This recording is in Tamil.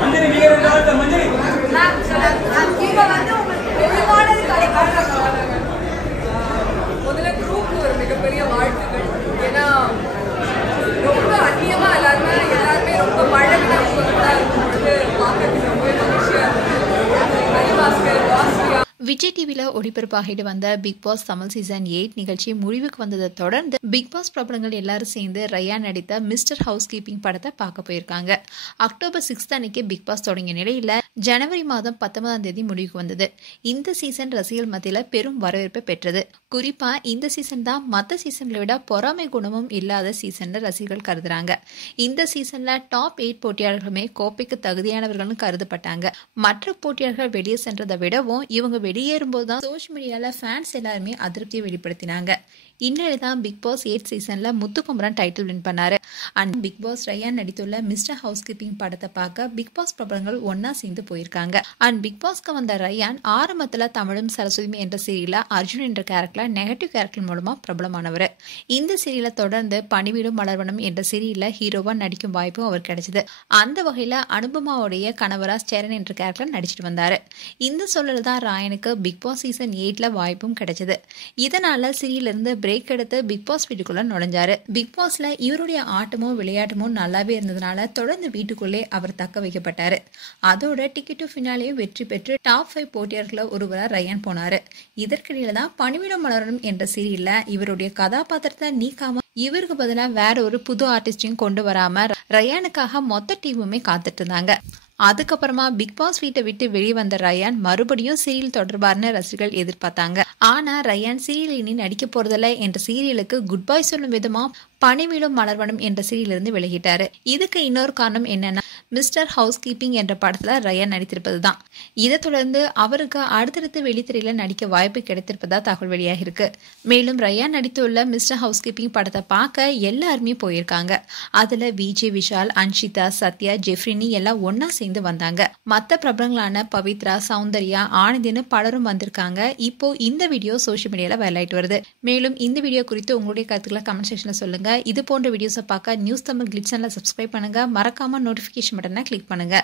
மஞ்சரி நீங்க ரெண்டு வார்த்தை மஞ்சரி இப்போ வந்து உங்களுக்கு வெளிவானது முதல்ல குரூப்க்கு ஒரு மிகப்பெரிய வாழ்த்துக்கள். ஏன்னா ரொம்ப அந்நியமா எல்லாருமே ரொம்ப பழகினவங்க தான் இருக்கும்பொழுது பார்க்கறதுக்கு ரொம்ப மகிழ்ச்சியா இருக்கு. ஹரிபாஸ்கர், வாஸ்வியா விஜய் டிவியில் ஒளிபரப்பாகிட்டு வந்த பிக் பாஸ் தமிழ் சீசன் 8 நிகழ்ச்சி முடிவுக்கு வந்ததை தொடர்ந்து பிக் பாஸ் பிரபலங்கள் எல்லாரும் சேர்ந்து ரயான் நடித்த மிஸ்டர் ஹவுஸ் கீப்பிங் படத்தை பார்க்க போயிருக்காங்க. அக்டோபர் 6 அன்னைக்கு பிக் பாஸ் தொடங்கிய நிலையில் ஜனவரி மாதம் 19ஆம் தேதி முடிவுக்கு வந்தது. இந்த சீசன் ரசிகர்கள் மத்தியில் பெரும் வரவேற்பை பெற்றது. குறிப்பா இந்த சீசன் தான் மற்ற சீசன்களை விட பொறாமை குணமும் இல்லாத சீசன் ரசிகர்கள் கருதுறாங்க. இந்த சீசன்ல டாப் 8 போட்டியாளர்களுமே கோப்பைக்கு தகுதியானவர்கள்னு கருதப்பட்டாங்க. மற்ற போட்டியாளர்கள் வெளியே சென்றதை விடவும் இவங்க வெளியேறும்போது தான் சோஷியல் மீடியால ஃபேன்ஸ் எல்லாருமே அதிருப்தியை வெளிப்படுத்தினாங்க. இன்னொரு தான் பிக் பாஸ் 8 சீசன்ல முத்துக்குமரன் டைட்டில் வின் பண்ணாரு. அண்ட் பிக் பாஸ் ரயான் நடித்துள்ள மிஸ்டர் ஹவுஸ் கீப்பிங் படத்தை பார்க்க பிக் பாஸ் பிரபலங்கள் ஒன்னா சேர்ந்து போயிருக்காங்க. அண்ட் பிக் பாஸ்க்கு வந்த ரயான் ஆரம்பத்துல தமிழும் சரஸ்வதி என்ற சீரியல அர்ஜுன் என்ற கேரக்டர்ல நெகட்டிவ் கேரக்டர் மூலமா பிரபலமானவர். இந்த சீரியலை தொடர்ந்து பணிவீடும் மலர்வனம் என்ற சீரியல்ல ஹீரோவா நடிக்கும் வாய்ப்பும் அவர் கிடைச்சது. அந்த வகையில அனுபமாவுடைய கணவரா சேரன் என்ற கேரக்டர் நடிச்சிட்டு வந்தாரு. இந்த சொல்லல தான் ராயனுக்கு பிக் பாஸ் சீசன் 8ல வாய்ப்பும் கிடைச்சது. இதனால சீரியல்ல இருந்து பிரேக் எடுத்து பிக் பாஸ் வீட்டுக்குள்ள நுழைஞ்சாரு. பிக் பாஸ்ல இவருடைய ஆட்டமோ விளையாட்டமோ நல்லாவே இருந்ததுனால தொடர்ந்து வீட்டுக்குள்ளே அவர் தக்க வைக்கப்பட்டாரு. அதோட டிக்கெட் டு ஃபினாலேயும் வெற்றி பெற்று டாப் 5 போட்டியாளர்கள ஒருவரா ரயான் போனாரு. இதற்கிடையில தான் பணிவிடம் மலரும் என்ற சீரியல்ல இவருடைய கதாபாத்திரத்தை நீக்காம இவருக்கு பதிலா வேற ஒரு புது ஆர்டிஸ்டையும் கொண்டு வராம ரயானுக்காக மொத்த டீமுமே காத்துட்டு இருந்தாங்க. அதுக்கப்புறமா பிக் பாஸ் வீட்டை விட்டு வெளியே வந்த ரயான் மறுபடியும் சீரியல் தொடர்பான ரசிகர்கள் எதிர்பார்த்தாங்க. ஆனா ரயான் சீரியல் இனி நடிக்க போறதில்ல என்ற சீரியலுக்கு குட் பை சொல்லும் விதமா பணிவீடும் மலர்வனம் என்ற சீரியலிருந்து விலகிட்டாரு. இதுக்கு இன்னொரு காரணம் என்னன்னா மிஸ்டர் ஹவுஸ் கீப்பிங் என்ற படத்துல ரயான் நடித்திருப்பது தான். இதை தொடர்ந்து அவருக்கு அடுத்தடுத்து வெளித்திரையில நடிக்க வாய்ப்பு கிடைத்திருப்பதா தகவல் வெளியாக இருக்கு. மேலும் ரயான் நடித்துள்ள மிஸ்டர் ஹவுஸ் கீப்பிங் படத்தை பார்க்க எல்லாருமே போயிருக்காங்க. அதுல விஜய், விஷால், அன்ஷிதா, சத்யா, ஜெஃப்ரினி எல்லாம் ஒன்னா சேர்ந்து வந்தாங்க. மற்ற பிரபலங்களான பவித்ரா, சௌந்தர்யா, ஆனந்தின்னு பலரும் வந்திருக்காங்க. இப்போ இந்த வீடியோ சோஷியல் மீடியால வைரலாயிட்டு வருது. மேலும் இந்த வீடியோ குறித்து உங்களுடைய கருத்துக்களை கமெண்ட் செக்ஷன்ல சொல்லுங்க. இது போன்ற வீடியோஸை பார்க்க நியூஸ் தமிழ் கிளிட்ஸ் சேனலை சப்ஸ்கிரைப் பண்ணுங்க. மறக்காம நோட்டிபிகேஷன் பட்டனை கிளிக் பண்ணுங்க.